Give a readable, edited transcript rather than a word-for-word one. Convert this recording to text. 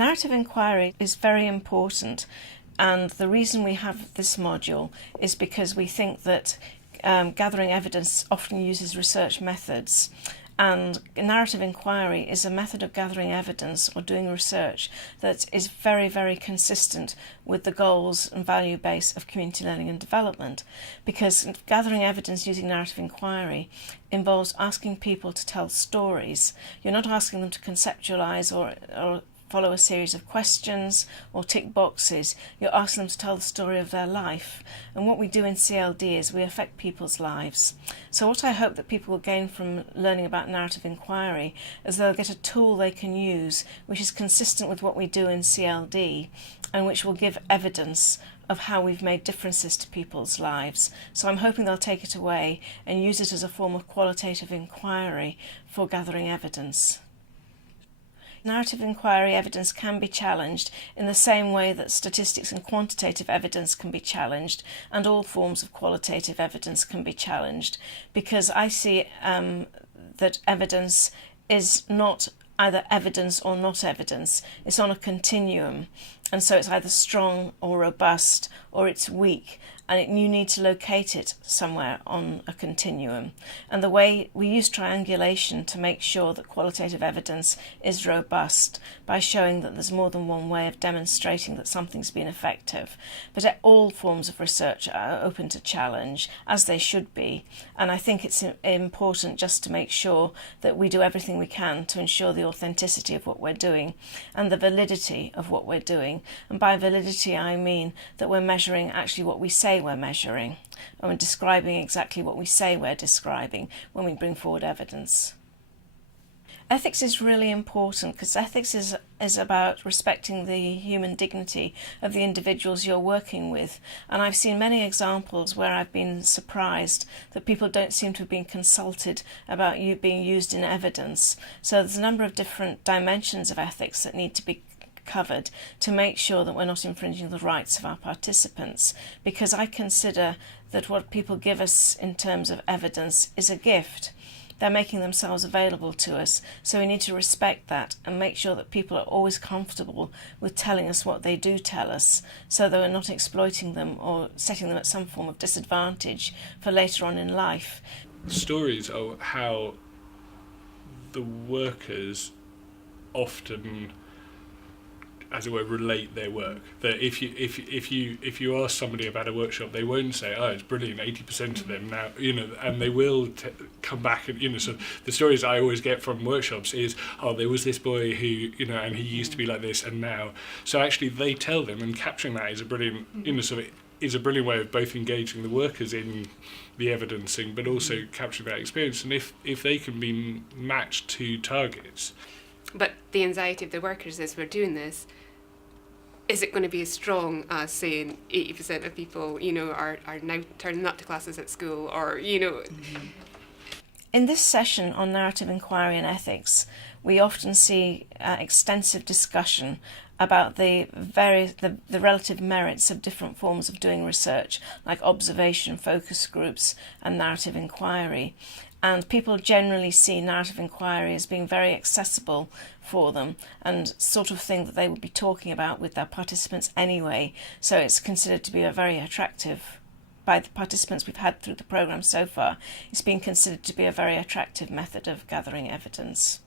Narrative inquiry is very important, and the reason we have this module is because we think that gathering evidence often uses research methods, and narrative inquiry is a method of gathering evidence or doing research that is very, very consistent with the goals and value base of community learning and development, because gathering evidence using narrative inquiry involves asking people to tell stories. You're not asking them to conceptualise or follow a series of questions or tick boxes. You're asking them to tell the story of their life. And what we do in CLD is we affect people's lives. So what I hope that people will gain from learning about narrative inquiry is they'll get a tool they can use which is consistent with what we do in CLD and which will give evidence of how we've made differences to people's lives. So I'm hoping they'll take it away and use it as a form of qualitative inquiry for gathering evidence. Narrative inquiry evidence can be challenged in the same way that statistics and quantitative evidence can be challenged, and all forms of qualitative evidence can be challenged, because I see that evidence is not either evidence or not evidence. It's on a continuum, and so it's either strong or robust or it's weak, and you need to locate it somewhere on a continuum. And the way we use triangulation to make sure that qualitative evidence is robust by showing that there's more than one way of demonstrating that something's been effective. But all forms of research are open to challenge, as they should be, and I think it's important just to make sure that we do everything we can to ensure the authenticity of what we're doing and the validity of what we're doing. And by validity I mean that we're measuring actually what we say we're measuring, and we're describing exactly what we say we're describing when we bring forward evidence. Ethics is really important because ethics is about respecting the human dignity of the individuals you're working with, and I've seen many examples where I've been surprised that people don't seem to have been consulted about you being used in evidence. So there's a number of different dimensions of ethics that need to be covered to make sure that we're not infringing the rights of our participants, because I consider that what people give us in terms of evidence is a gift. They're making themselves available to us, so we need to respect that and make sure that people are always comfortable with telling us what they do tell us, so that we're not exploiting them or setting them at some form of disadvantage for later on in life. Stories are how the workers often, as it were, relate their work. That if you ask somebody about a workshop, they won't say, "Oh, it's brilliant, 80% of them now," and they will come back and So the stories I always get from workshops is, "Oh, there was this boy who and he used to be like this, and now." So actually, they tell them, and capturing that is a brilliant is a brilliant way of both engaging the workers in the evidencing, but also capturing that experience. And if they can be matched to targets. But the anxiety of the workers as we're doing this, is it going to be as strong as saying 80% of people, are now turning up to classes at school, or, In this session on narrative inquiry and ethics, we often see extensive discussion about the relative merits of different forms of doing research, like observation, focus groups, and narrative inquiry. And people generally see narrative inquiry as being very accessible for them and sort of thing that they would be talking about with their participants anyway. So it's considered to be a very attractive, by the participants we've had through the programme so far, it's been considered to be a very attractive method of gathering evidence.